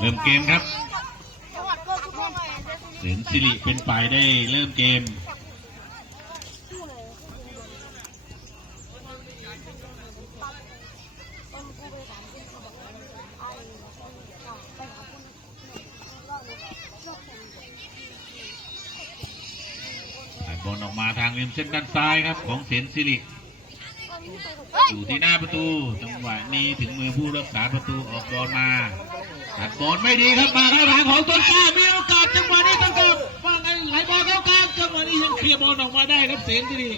เริ่มเกมครับเสนสิริเป็นฝ่ายได้เริ่มเกมผ่บอลออกมาทางริมเส้นด้านซ้ายครับ ของเสนสิริ อยู่ที่หน้าประตูจังหวะนี้ถึงมือผู้รักษาประตูออกบอลมาตัดบอลไม่ดีครับมาเข้าทางของต้นกล้ามีโอกาสจังหวะนี้ต้นกล้าว่าไงไหลบอลเข้ากลางจังหวะนี้ยังเคลียร์บอลออกมาได้ครับเสนสิริ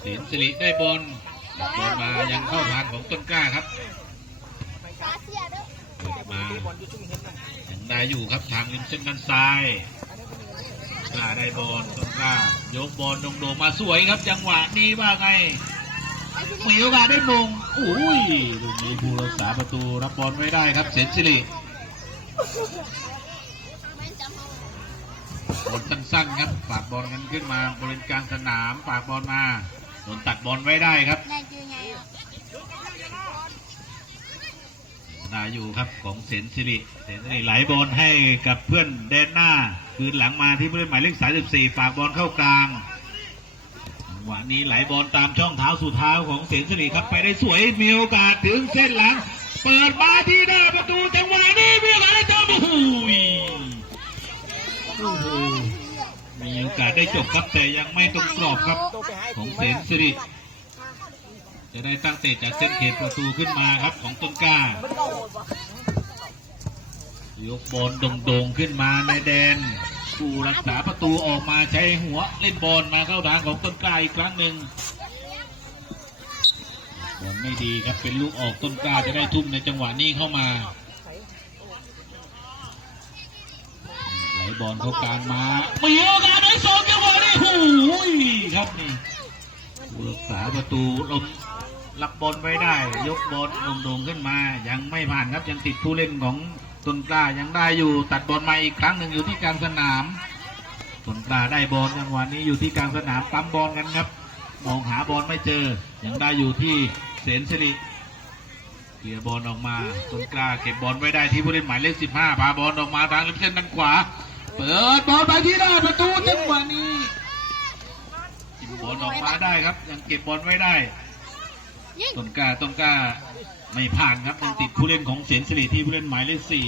เสนสิริได้บอลบอลมายังเข้าทางของต้นกล้าครับมายังได้อยู่ครับทางริมเส้นด้านซ้ายกล้าได้บอลต้นกล้ายกบอลโด่งๆมาสวยครับ จังหวะนี้ว่าไง มีโอกาสได้มงอุ้ยลูกนี้ผู้รักษาประตูรับบอลไม่ได้ครับเสนสิริบอลสั้นๆครับฝากบอลกันขึ้นมาบริเวณกลางสนามฝากบอลมาโดนตัดบอลไว้ได้ครับอไงอะนาอยู่ครับของเสนสิริเสนสิริไหลบอลให้กับเพื่อนแดนหน้า คืนหลังมาที่ผู้เล่นหมายเลข34ฝากบอลเข้ากลาง หวะนี้ไหลบอลตามช่องเท้าสู่เท้าของเสนสิริครับไปได้สวยมีโอกาสถึงเส้นหลัง เปิดมาที่หน้าประตูจังหวะนี้มีโอกาสได้เจอโอ้โหโอ้โหมีโอกาสได้จบครับแต่ยังไม่ตรงกรอบครับ ของเสนสิริจะได้ตั้งเตะจากเส้นเขตประตูขึ้นมาครับของต้นกล้ายกบอลโด่งๆขึ้นมาในแดน ผู้รักษาประตูออกมาใช้หัวเล่นบอลมาเข้าทางของต้นกล้าอีกครั้งหนึ่งบอลไม่ดีครับเป็นลูกออกต้นกล้าจะได้ทุ่มในจังหวะนี้เข้ามาไหลบอลเข้ากางมามีโอกาสได้สองจังหวะนี้หูยครับนี่ผู้รักษาประตูลมรับบอลไว้ได้ ยกบอลโด่งๆขึ้นมา ยังไม่ผ่านครับยังติดผู้เล่นของ ต้นกล้ายังได้อยู่ตัดบอลมาอีกครั้งหนึ่งอยู่ที่กลางสนามต้นกล้าได้บอลจังหวะนี้อยู่ที่กลางสนามปั๊มบอลกันครับมองหาบอลไม่เจอ ยังได้อยู่ที่เสนสิริเคลียบอลออกมาต้นกล้าเก็บบอลไว้ได้ที่ผู้เล่นหมายเลขสิบห้าพาบอลออกมาทางริมเส้นด้านขวา เปิดบอลไปที่หน้าประตูจังหวะนี้จิบบอลออกมาได้ครับ ยังเก็บบอลไว้ได้ต้นกล้าต้นกล้า ไม่ผ่านครับยังติดผู้เล่นของเสียนสิริที่ผู้เล่นหมายเลขสี่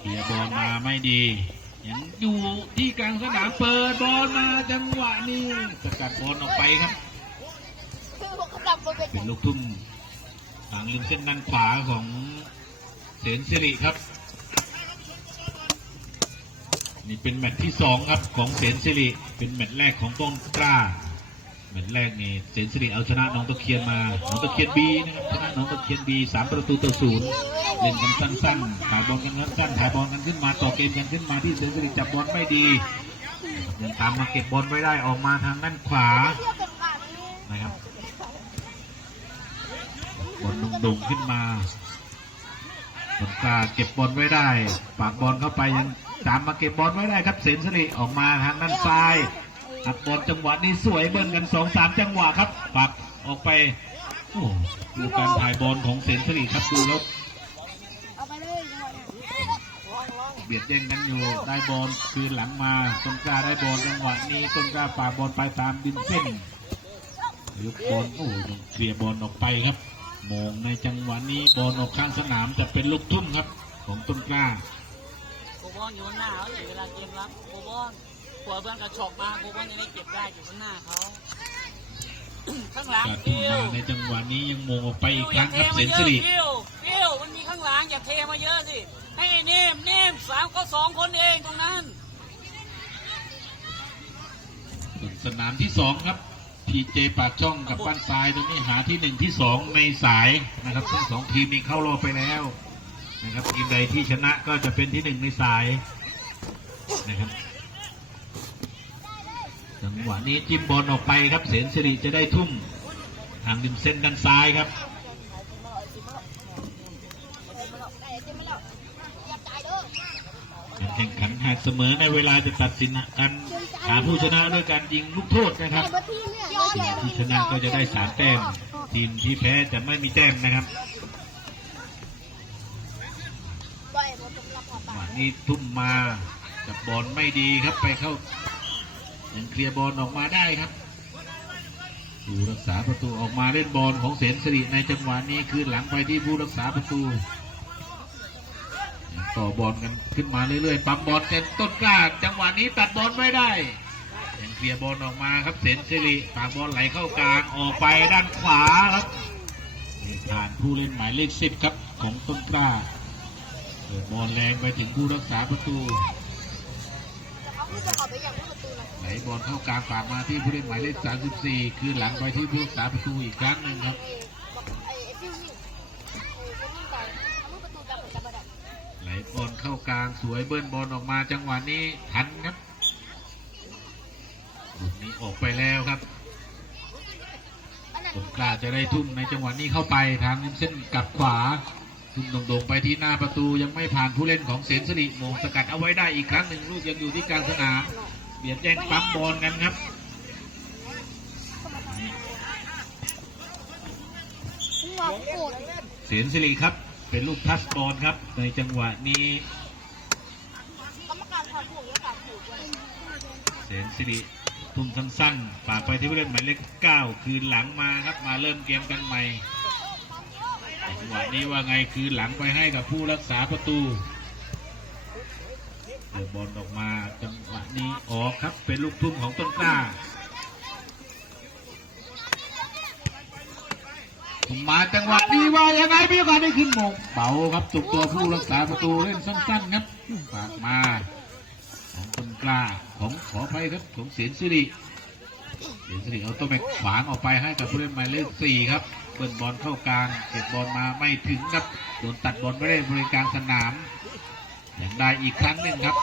เกียร์บอลมาไม่ดียังอยู่ที่กลางสนามเปิดบอลมาจังหวะนี้สกัดบอลออกไปครับคือผมกำลังบนเป็นเป็นลูกทุ่มทางริมเส้นด้านขวาของเสนสิริครับ นี่เป็นแมตช์ที่สองครับของเสนสิริเป็นแมตช์แรกของต้นกล้าแมตช์แรกนี่เซนสิริเอาชนะน้องตะเคียนมา น้องตะเคียนบีนะครับชนะน้องตะเคียนบีสามประตูต่อศูนย์เล่นกันสั้นๆถ่ายบอลกันสั้นๆถ่ายบอลกันขึ้นมาต่อเกมกันขึ้นมาที่เซนสิริจับบอลไม่ดียังตามมาเก็บบอลไว้ได้ออกมาทางด้านขวานะครับบอลดุงๆขึ้นมาตนกล้าเก็บบอลไว้ได้ ปากบอลเข้าไปยังตามมาเก็บบอลไว้ได้ครับเซนสิริออกมาทางด้านซ้าย อัดบอลจังหวะนี้สวยเบิ้ลกันสองสามจังหวะครับ ปักออกไปโอ้ดูการถ่ายบอลของเซนสรีครับดูแล้วเบียดแย่งกันอยู่ได้บอลคืนหลังมาต้นกล้าได้บอลจังหวะนี้ต้นกล้าฝากบอลไปตามดินเส้นยกบอลโอ้ยเคลียร์บอลออกไปครับมองในจังหวะนี้บอลออกข้างสนามจะเป็นลูกทุ่มครับ ของต้นกล้าโกบอลอยู่หน้าเขาเวลาเกมรับโกบอล หัวเพื่อนกระชอกมาโกบอลยังไม่เก็บได้อยู่ข้างหน้าเขาข้างหลังการฟิทุ่มวมาในจังหวะนี้ยังมองออกไปอีกคอย่ารั้งเทครับเซมานเยสิอะริฟิวฟิวมันมีข้างหลังอย่าเทมาเยอะสิให้ไอ้เนมเนมสามก็สองคนเองตรงนั้นสนามที่สองครับพีเจปากช่องกับบ้านทรายตรงนี้หาที่หนึ่งที่สองในสายนะครับทั้งสองทีมนี้เข้ารอบไปแล้วนะครับทีมใดที่ชนะก็จะเป็นที่หนึ่งในสายนะครับ จังหวะนี้จิ้มบอลออกไปครับเสนสิริจะได้ทุ่มทางริมเส้นด้านซ้ายครับการแข่งขันหากเสมอในเวลาจะตัดสินกันหาผู้ชนะด้วยการยิงลูกโทษนะครับทีมที่ชนะก็จะได้สามแต้ม ทีมที่แพ้จะไม่มีแต้มนะครับวันนี้ทุ่มมาจับบอลไม่ดีครับไปเข้า ยังเคลียร์บอลออกมาได้ครับผู้รักษาประตูออกมาเล่นบอลของเสนสิริในจังหวะนี้คือหลังไปที่ผู้รักษาประตูต่อบอลกันขึ้นมาเรื่อยๆปั๊มบอลเต็มต้นกล้า จังหวะนี้ตัดบอลไม่ได้ยังเคลียร์บอลออกมาครับเสนสิริฝากบอลไหลเข้ากลางออกไปด้านขวาครับผ่านผู้เล่นหมายเลขสิบครับของต้นกล้าบอลแรงไปถึงผู้รักษาประตู บอลเข้ากลางฝากมาที่ผู้เล่นหมายเลข 34 คือหลังไปที่ผู้รักษาประตูอีกครั้งหนึ่งครับไหลบอลเข้ากลางสวยเบิ้ลบอลออกมาจังหวะนี้ทันครับลูกนี้ออกไปแล้วครับผมกล้าจะได้ทุ่มในจังหวะนี้เข้าไปทางเส้นกลับขวาทุ่มโด่งๆไปที่หน้าประตูยังไม่ผ่านผู้เล่นของเสนสริมงสกัดเอาไว้ได้อีกครั้งหนึ่งลูกยังอยู่ที่กลางสนาม เบียดแย่งปั๊มบอลกันครับหัวโกรธเสนสิริครับ เป็นลูกทัชบอลครับ ในจังหวะนี้กรรมการถอดห่วงแล้วการถูกด้วยเสนสิริทุ่มสั้นๆฝากไปที่ผู้เล่นหมายเลขเก้าคืนหลังมาครับ มาเริ่มเกมกันใหม่จังหวะนี้ว่าไงคืนหลังไปให้กับผู้รักษาประตูเปิด บอลออกมาจังหวะนี้ออกครับเป็นลูกทุ่มของต้นกล้ามาจังหวะนี้ว่ายังไงพี่ก็ได้ขึ้นมงเบาครับจุกตัวผู้รักษาประตูเล่นสั้นๆครับฝากมาของคนกล้าของขออภัยครับของเสียนสิริเสียนสิริเอาตัวแม็กขวางออกไปให้กับผู้เล่นหมายเลขสี่ครับเบิ้ลบอลเข้ากลางเก็บบอลมาไม่ถึงครับโดนตัดบอลไม่ได้บริการสนาม ยังได้อีกครั้งหนึ่งครับ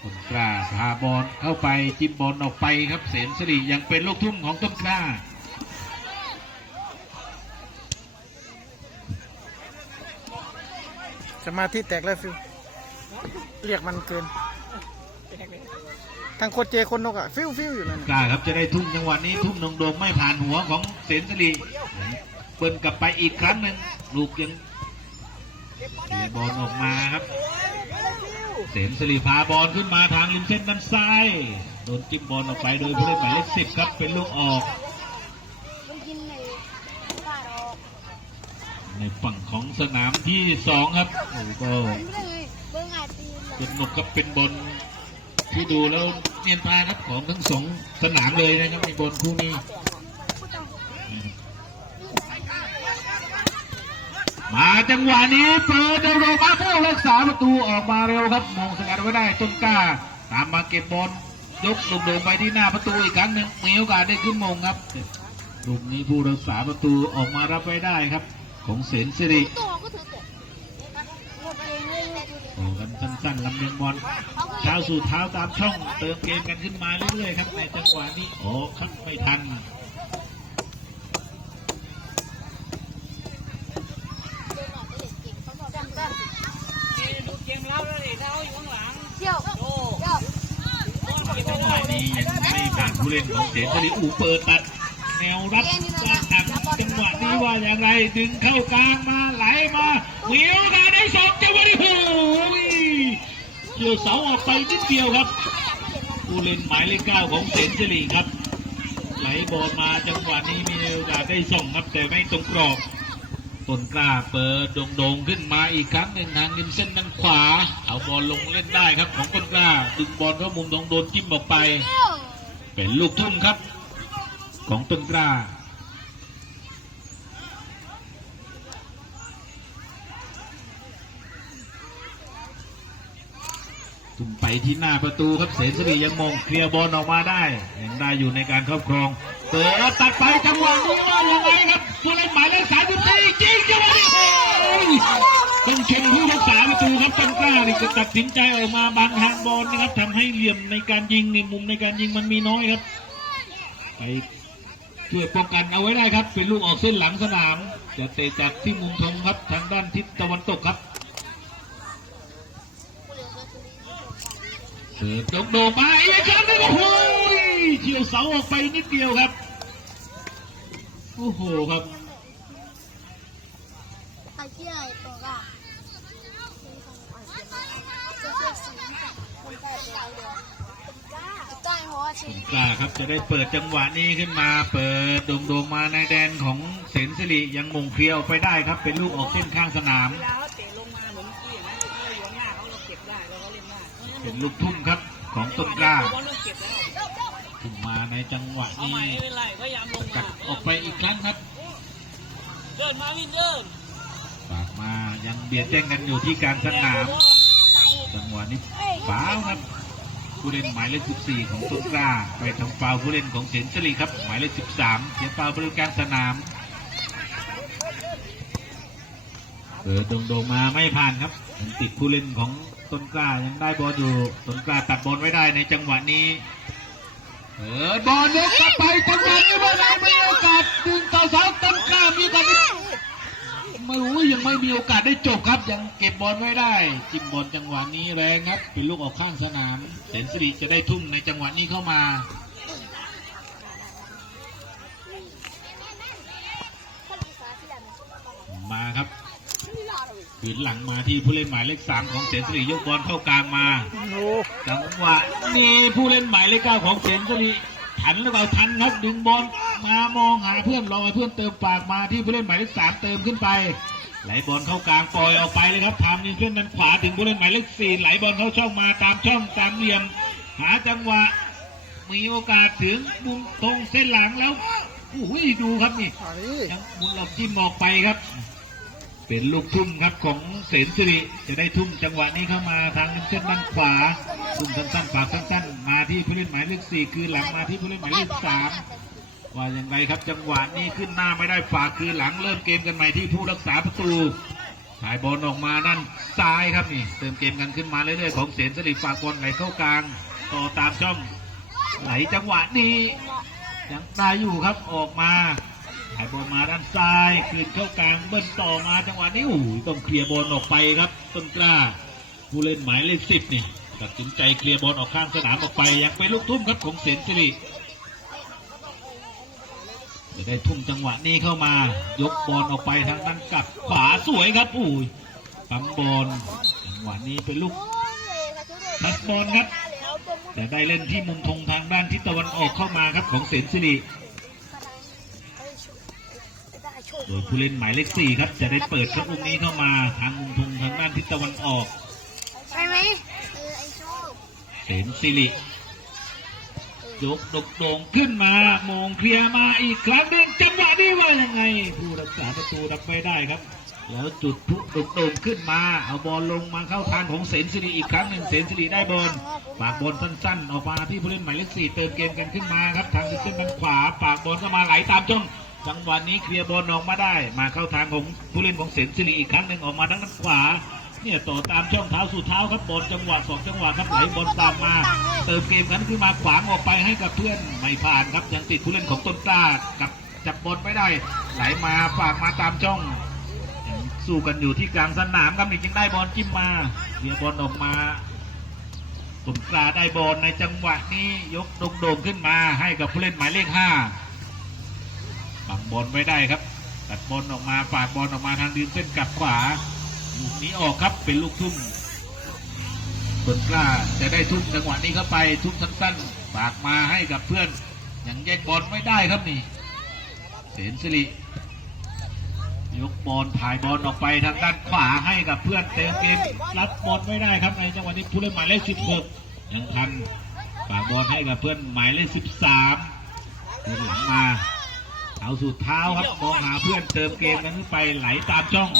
คนกล้าพาบอลเข้าไปจิ้มบอลออกไปครับเสียนสิริยังเป็นลูกทุ่มของต้นกล้าสมาธิแตกแล้วฟิวเรียกมันเกินทางโคชเจคนนกอะฟิวฟิวอยู่นั่นกล้าครับจะได้ทุ่มจังหวะนี้ทุ่มโด่งๆไม่ผ่านหัวของเสนสิริเปิ้ลกลับไปอีกครั้งหนึ่งลูกยัง เสียบอลออกมาครับ เสนสิริพาบอลขึ้นมาทางริมเส้นด้านซ้าย โดนจิ้มบอลออกไปโดยผู้เล่นหมายเลขสิบครับ เป็นลูกออกมันกินในกาดออกในฝั่งของสนามที่สองครับโอ้ก็ไม่ได้เลยเบิ่งไงตีนเป็นนกครับเป็นบอลที่ดูแล้วเนียนตาครับของทั้งสองสนามเลยนะครับในบอลคู่นี้ มาจังหวะนี้เปิดเดโรมาผู้รักษาประตูออกมาเร็วครับมองสกัดไว้ได้ต้นกล้า ตามมาเก็บบอลยกลูกโด่งไปที่หน้าประตูอีกครั้งหนึ่งมีโอกาสได้ขึ้นมงครับลูกนี้ผู้รักษาประตูออกมารับไว้ได้ครับ ของเสนสิริโอ้กันสั้นๆลำเลียงบอลเท้าสู่เท้าตามช่อง เติมเกมกันขึ้นมาเรื่อยๆครับในจังหวะนี้โอ้ครับไม่ทัน เดินหน่อยเด็กเก่งเขาบอกดันดัน ดูเกมรับแล้วดิถ้าเขาอยู่ข้างหลัง เที่ยว โอ้ เที่ยว จังหวะนี้ยังไม่ผ่านผู้ เล่นของเสนสิริอูเปิดตัดแนวรับด้าถังจังหวะนี้ว่าอย่างไรดึงเข้ากลางมาไหลมาเหนียวกันได้สองจังหวะนี้โอ้ยเกี่ยวเสาออกไปนิดเดียวครับผู้เล่นหมายเลขเก้าของเสนสิริครับ ไหลบอลมาจังหวะนี้มีโอกาสได้ส่งครับแต่ไม่ตรงกรอบต้นกล้าเปิดโด่งๆขึ้นมาอีกครั้งหนึ่งทางริมเส้นด้านขวา เอาบอลลงเล่นได้ครับของต้นกล้าดึงบอลเข้ามุมตรงโดนจิ้มออกไป เป็นลูกทุ่มครับ ของต้นกล้าทุ่มไปที่หน้าประตูครับเสนสิริยังมองเคลียร์บอลออกมาได้ยังได้อยู่ในการครอบครอง เปิดตัดไปจังหวะนี้ว่ายังไงครับผู้เล่นหมายเลขสามสิบสี่จริงจังหวะนี้โอ้ย ต้องชมผู้รักษาประตูครับต้นกล้านี่ก็ตัดสินใจออกมาบางทางบอลนะครับทำให้เหลี่ยมในการยิงในมุมในการยิงมันมีน้อยครับ ไปช่วยป้องกันเอาไว้ได้ครับ เป็นลูกออกเส้นหลังสนาม จะเตะจากที่มุมธงครับทางด้านทิศตะวันตกครับเปิดโดมาอีกครั้งนึงโอ้โหเฉียวเสาออกไปนิดเดียวครับ โอ้โหครับ ใครที่ไหนตัวก็จะเชื่อสีคนแต่เดียวเดียวต้อยหัวชิ้นกล้าครับจะได้เปิดจังหวะนี้ขึ้นมา เปิดโด่งๆมาในแดนของเสนสิริยังมงเคลียวไปได้ครับ เป็นลูกออกเส้นข้างสนามเวลาเขาเตะลงมาหมือนเมื่อกี้นะเราอยู่ข้างหน้าเขาเราเก็บได้เราก็เล่นได้เป็นลูกทุ่มครับของต้นกล้าโกบอลต้องเก็บแล้วทุ่มาในจังหวะนี้ใหม่ไม่เป็นไรพยายามลงตัมาดออกไปอีกครั้งครับเดินมาวิ่งเดิน ฝากมายังเบียดแย่งกันอยู่ที่การสนาม จังหวะนี้ฟาวครับผู้เล่นหมายเลข 14 ของต้นกล้าไปทำฟาวผู้เล่นของเสนสลีครับ หมายเลข 13 เสียฟาวบริการสนามเปิดโด่งๆมาไม่ผ่านครับติดผู้เล่นของต้นกล้ายังได้บอลอยู่ต้นกล้าตัดบอลไว้ได้ในจังหวะนี้เปิดบอลยกกลับไปจังหวะนี้ว่าเราไม่มีโอกาสดึงต่อเสาต้นกล้ามีโอกาส ได้ไม่รู้ยังไม่มีโอกาสได้จบครับ ยังเก็บบอลไม่ได้ จิ้มบอลจังหวะนี้แรงครับ เป็นลูกออกข้างสนามเสนสิริจะได้ทุ่มในจังหวะนี้เข้ามามาครับขืนหลังมาที่ผู้เล่นหมายเลขสามของเสนสิริยกบอลเข้ากลางมาโอ้จังหวะนี้ผู้เล่นหมายเลขเก้าของเสนสิริ ทันหรือเปล่าทันครับดึงบอลมามองหาเพื่อนรอเพื่อนเติมปากมาที่ผู้เล่นหมายเลขสามเติมขึ้นไป ไหลบอลเข้ากลางปล่อยออกไปเลยครับทำยิงเส้นด้านขวาถึงผู้เล่นหมายเลขสี่ไหลบอลเข้าช่องมาตามช่องตามเหลี่ยม หาจังหวะ มีโอกาสถึงมุมตรงเส้นหลังแล้วโอ้ยดูครับนี่อันนี้ยังมุนหลบจิ้มออกไปครับ เป็นลูกทุ่มครับของเสนสิริจะได้ทุ่มจังหวะนี้เข้ามาทางเส้นด้านขวาทุ่มสั้นๆฝากสั้นๆมาที่ผู้เล่นหมายเลขสี่คือหลังมาที่ผู้เล่นหมายเลขสามว่าอย่างไรครับจังหวะนี้ขึ้นหน้าไม่ได้ฝากคือหลังเริ่มเกมกันใหม่ที่ผู้รักษาประตูถ่ายบอลออกมาด้านซ้ายครับนี่เติมเกมกันขึ้นมาเรื่อยๆของเสนสิริฝากบอลไหลเข้ากลางต่อตามช่องไหลจังหวะนี้ยังได้อยู่ครับออกมา ถ่ายบอลมาด้านซ้ายคืนเข้ากลางเบิ้ลต่อมาจังหวะนี้โอ้โหต้องเคลียร์บอลออกไปครับ ต้นกล้า ผู้เล่นหมายเลขสิบนี่ตัดสินใจเคลียร์บอลออกข้างสนามออกไปยังเป็นลูกทุ่มครับของเสนสิริจะได้ทุ่มจังหวะนี้เข้ามายกบอลออกไปทางด้านกลับขวาสวยครับอุ้ยปั๊มบอลจังหวะนี้เป็นลูกทัสบอลครับแต่ได้เล่นที่มุมธงทางด้านทิศตะวันออกเข้ามาครับของเสนสิริ โดยผู้เล่นหมายเลขสี่ครับ จะได้เปิดครับลูกนี้เข้ามาทางมุมธงทางด้านทิศตะวันออกใช่ไหมเออไอชอบเสนสิริยกดกโด่งขึ้นมาโมงเคลียร์มาอีกครั้งหนึ่งจังหวะนี้ว่ายังไง ผู้รักษาประตูรับไม่ได้ครับ แล้วจุดพุดกโด่งขึ้นมาเอาบอลลงมาเข้าทางของเสนสิริอีกครั้งหนึ่งเสนสิริได้บอลปากบอลสั้นๆ ออกมาที่ผู้เล่นหมายเลขสี่เติมเกมกันขึ้นมาครับ ทางเส้นทางขวา ปากบอลก็มาไหลตามช่อง จังหวะนี้เคลียร์บอลออกมาได้ มาเข้าทางของผู้เล่นของเสนสิริอีกครั้งหนึ่งออกมาทางด้านขวา เนี่ยต่อตามช่องเท้าสู่เท้าครับบอลจังหวะสองจังหวะครับไหลบอลตามมา เติมเกมกันขึ้นมาขวางออกไปให้กับเพื่อนไม่ผ่านครับยังติดผู้เล่นของต้นกล้ากับจับบอลไม่ได้ ไหลมาฝากมาตามช่องยังสู้กันอยู่ที่กลางสนามครับนี่จึงได้บอลจิ้มมาเดียบอลออกมาต้นกล้าได้บอลในจังหวะนี้ยกโด่งๆขึ้นมาให้กับผู้เล่นหมายเลขห้า บังบอลไม่ได้ครับตัดบอลออกมาฝากบอลออกมาทางดินเส้นกลับขวาลูกนี้ออกครับเป็นลูกทุ่มส่วนกล้าจะได้ทุ่มจังหวะนี้เข้าไปทุ่มสั้นๆฝากมาให้กับเพื่อนยังแยกบอลไม่ได้ครับนี่เสนสิริยกบอลถ่ายบอลออกไปทางด้านขวาให้กับเพื่อนเติมเกมรับบอลไม่ได้ครับในจังหวะนี้ผู้เล่นหมายเลข16ยังทันฝากบอลให้กับเพื่อนหมายเลข13เดินหลังมา เอาสุดเท้าครับมองหาเพื่อนเติมเกมนั้นขึ้นไปไหลตามช่อง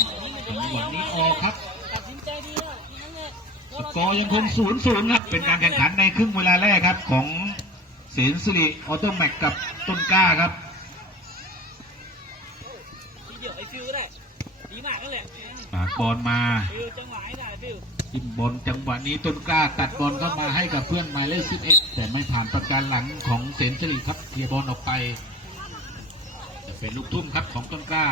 จังนี้ออกครับสกอร์ยังคงศูนย์ศูนย์ครับ เป็นการแข่งขันในครึ่งเวลาแรกครับ ของเสนสิริออโตแม็กกับต้นกล้าครับทีเดีมากนั่นแหละฝากบอลมาฟิวจังหวะให้ได้ฟิวจิ้มบอลจังหวะนี้ต้นกล้าตัดบอลเข้ามาให้กับเพื่อนหมายเลข11แต่ไม่ผ่านประการหลังของเสนสิริครับเคลียบอลออกไป เป็นลูกทุ่มครับของต้นกล้า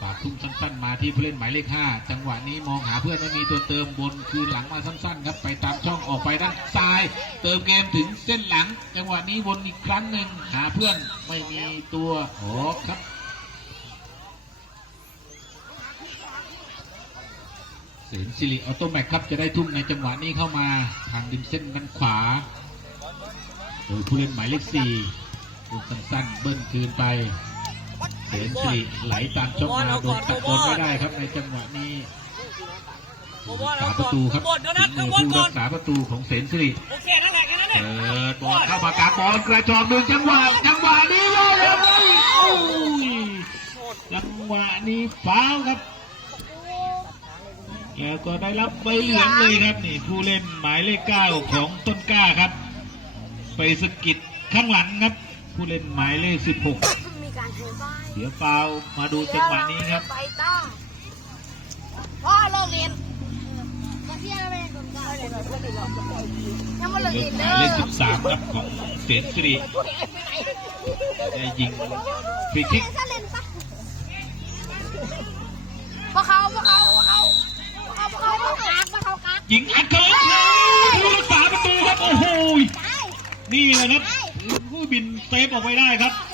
ปาดทุ่มสั้นๆมาที่ผู้เล่นหมายเลขห้าจังหวะนี้มองหาเพื่อนไม่มีตัวเติมบนคืนหลังมาสั้นๆครับไปตามช่องออกไปด้านซ้าย เติมเกมถึงเส้นหลัง จังหวะนี้วนอีกครั้งหนึ่งหาเพื่อนไม่มีตัวออกครับเสนสิริออโตแมกครับจะได้ทุ่มในจังหวะนี้เข้ามาทางริมเส้นด้านขวาโดยผู้เล่นหมายเลขสี่ลูกสั้นๆเบิ้ลคืนไป เสนสิริไหลตามช่องมาโดนตัดบอลไม่ได้ครับในจังหวะนี้โกบอลรัเอาประตูครับโกบอลเดี๋ยวนะถึงโกมือผู้รักษาประตูของเสนสิริโอเคนั่นแหละแค่นั้นะเปิดบอลเข้ามากลางบอลกระจอกหนึ่งจังหวะจังหวะนี้เลยครับโอ้ยจังหวะนี้ฟาวครับแล้วก็ได้รับใบเหลืองเลยครับนี่ผู้เล่นหมายเลขเก้าของต้นกล้าครับ ไปสกิดข้างหลังครับ ผู้เล่นหมายเลขสิบหก การเทบายเสียฟาวล์มาดูจังหวะนี้ครับ ไปต้าพ่อเลิกเรียนมาเที่ยวแล้วแม่คนกล้ายังไม่เลิกเล่เรียนนหเด้มายเลขอสิบสามครับของเสนสิริได้ยิงฟรีคิกพวกเขาพวกเขาพวกเขาพวกเขาพวกเขาพวกเขาพวกเขากักยิงอัดเข้าไปผู้รักษาประตูครับโอ้โหนี่แหละครับผู้บินเซฟออกไปได้ครับยัง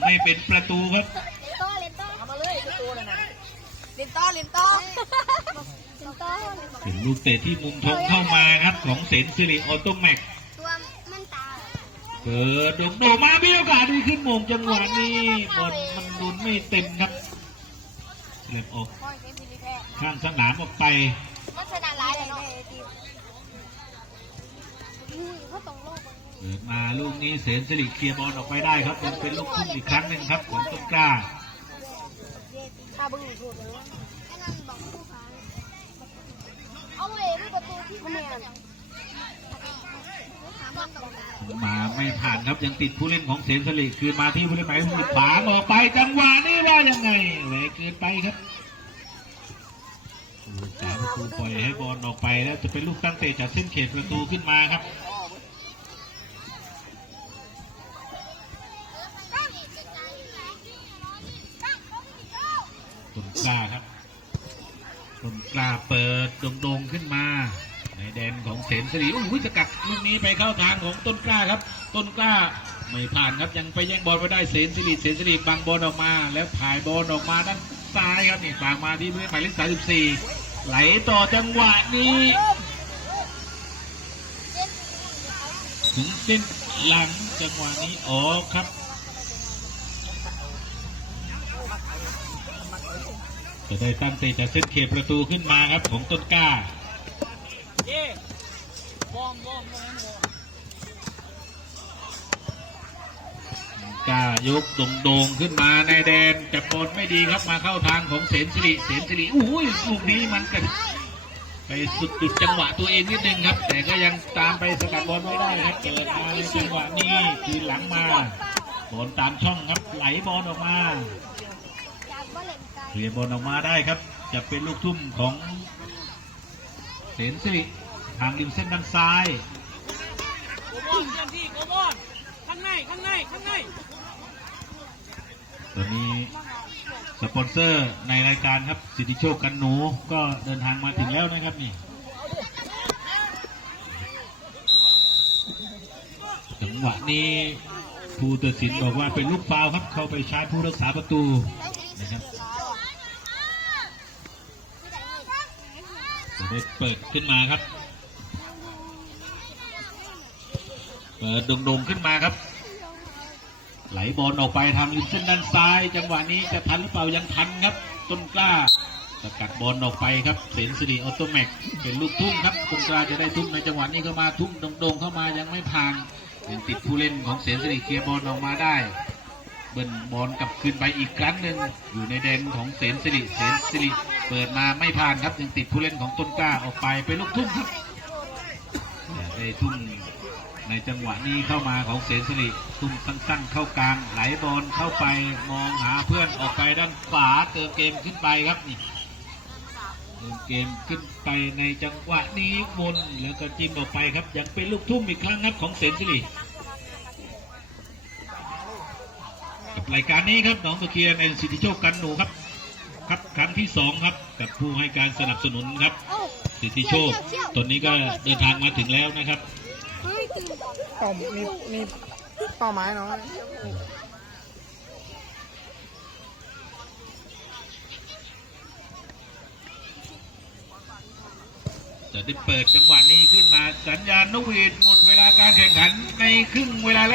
ไม่เป็นประตูครับโต้เลนโต้เอามาเลยประตูเลยนะเลนโต้เลนโต้เลนโต้เป็นลูกเตะที่มุมทงเข้ามาครับของเสนสิริออโตแมกตัวมันตาเกิดโด่งโด่งมามีโอกาสดีขึ้นโมงจังหวะนี้บอลมันดุนไม่เต็มครับเล็บออกพ่อเป็นพิธีแพทย์ข้างสนามออกไปมันชนะร้ายเลยเนาะ เขาตรงโลกเกิดมาลูกนี้เสนสิริเคลียร์บอลออกไปได้ครับเป็นลูกทุ่มอีกครั้งหนึ่งครับของต้นกล้าชาบึ้งถูกเลยไอ้นั่นบอกผู้ค้าเอาเว้ยประตูที่เขาเมียนถามาไม่ผ่านครับยังติดผู้เล่นของเสนสิริคืนมาที่ผู้เล่นหมายเลขขวาออกไปจังหวะนี้ว่ายังไงแหวกเกินไปครับสาวประตูปล่อยให้บอลออกไปแล้วจะเป็นลูกตั้งเตะจากเส้นเขตประตูขึ้นมาครับ กล้าครับต้นกล้าเปิดโด่งๆขึ้นมา ในแดนของเสนสิริโอ้โหสกัดลูกนี้ไปเข้าทางของต้นกล้าครับ ต้นกล้าไม่ผ่านครับยังไปแย่งบอลไปได้เสนสิริเสนสิริบังบอลออกมา แล้วถ่ายบอลออกมาด้านซ้ายครับนี่ฝากมาที่ผู้เล่นหมายเลขสามสิบสี่ไหลต่อจังหวะนี้ถึงเส้นหลังจังหวะนี้ออกครับ จะได้ตั้งเตะจากเส้นเขตประตูขึ้นมาครับของต้นกล้ากล้ายกโด่งๆขึ้นมาในแดนจับบอลไม่ดีครับมาเข้าทางของเสนสิริเสนสิริอุ้ยลูกนี้มันกันไปสุดจุดจังหวะตัวเองนิดนึงครับ แต่ก็ยังตามไปสกัดบอลไม่ได้ครับเกิดมาในจังหวะนี้คืนหลังมาบอลตามช่องครับไหลบอลออกมา เหล็กไกลเคลียร์บอลออกมาได้ครับ จะเป็นลูกทุ่มของเสนสิริทางริมเส้นด้านซ้ายโกบอลเคลื่อนที่โกบอลข้างในข้างในข้างในตอนนี้สปอนเซอร์ในรายการครับ สิทธิโชคกันหนูก็เดินทางมาถึงแล้วนะครับนี่จังหวะนี้ผู้ตัดสินบอกว่าเป็นลูกฟาวล์ครับเข้าไปชาร์จผู้รักษาประตูนะครับจะ ได้เปิดขึ้นมาครับ เปิดโด่งๆขึ้นมาครับ ไหลบอลออกไปทางริมเส้นด้านซ้าย จังหวะนี้จะทันหรือเปล่ายังทันครับ ต้นกล้าสกัดบอลออกไปครับเสนสิริออโตแมกเป็นลูกทุ่มครับต้นกล้าจะได้ทุ่มในจังหวะนี้เข้ามาทุ่มโด่งๆเข้ามายังไม่ผ่านยังติดผู้เล่นของเสนสิริเคลียร์บอลออกมาได้เบิ้ลบอลกลับคืนไปอีกครั้งหนึ่งอยู่ในแดนของเสนสิริเสนสิริ เปิดมาไม่ผ่านครับยังติดผู้เล่นของต้นกล้าออกไปเป็นลูกทุ่มครับได้ทุ่มในจังหวะนี้เข้ามาของเสนสิริทุ่มสั้นๆเข้ากลางไหลบอลเข้าไปมองหาเพื่อนออกไปด้านขวาเติมเกมขึ้นไปครับนี่เติมเกมขึ้นไปในจังหวะนี้วนแล้วก็จิ้มออกไปครับยังเป็นลูกทุ่มอีกครั้งครับของเสนสิริกับรายการนี้ครับหนองตะเคียนเอ็นสิทธิโชคกันหนูครับ ครับครั้งที่สองครับกับผู้ให้การสนับสนุนครับเอ้าสิทธิโชคตอนนี้ก็เดินทางมาถึงแล้วนะครับเฮ้ยตื่นเป้ามีมีเป้าหมายน้อยจะได้เปิดจังหวะนี้ขึ้นมาสัญญาณนกหวีดหมดเวลาการแข่งขันในครึ่งเวลาแรก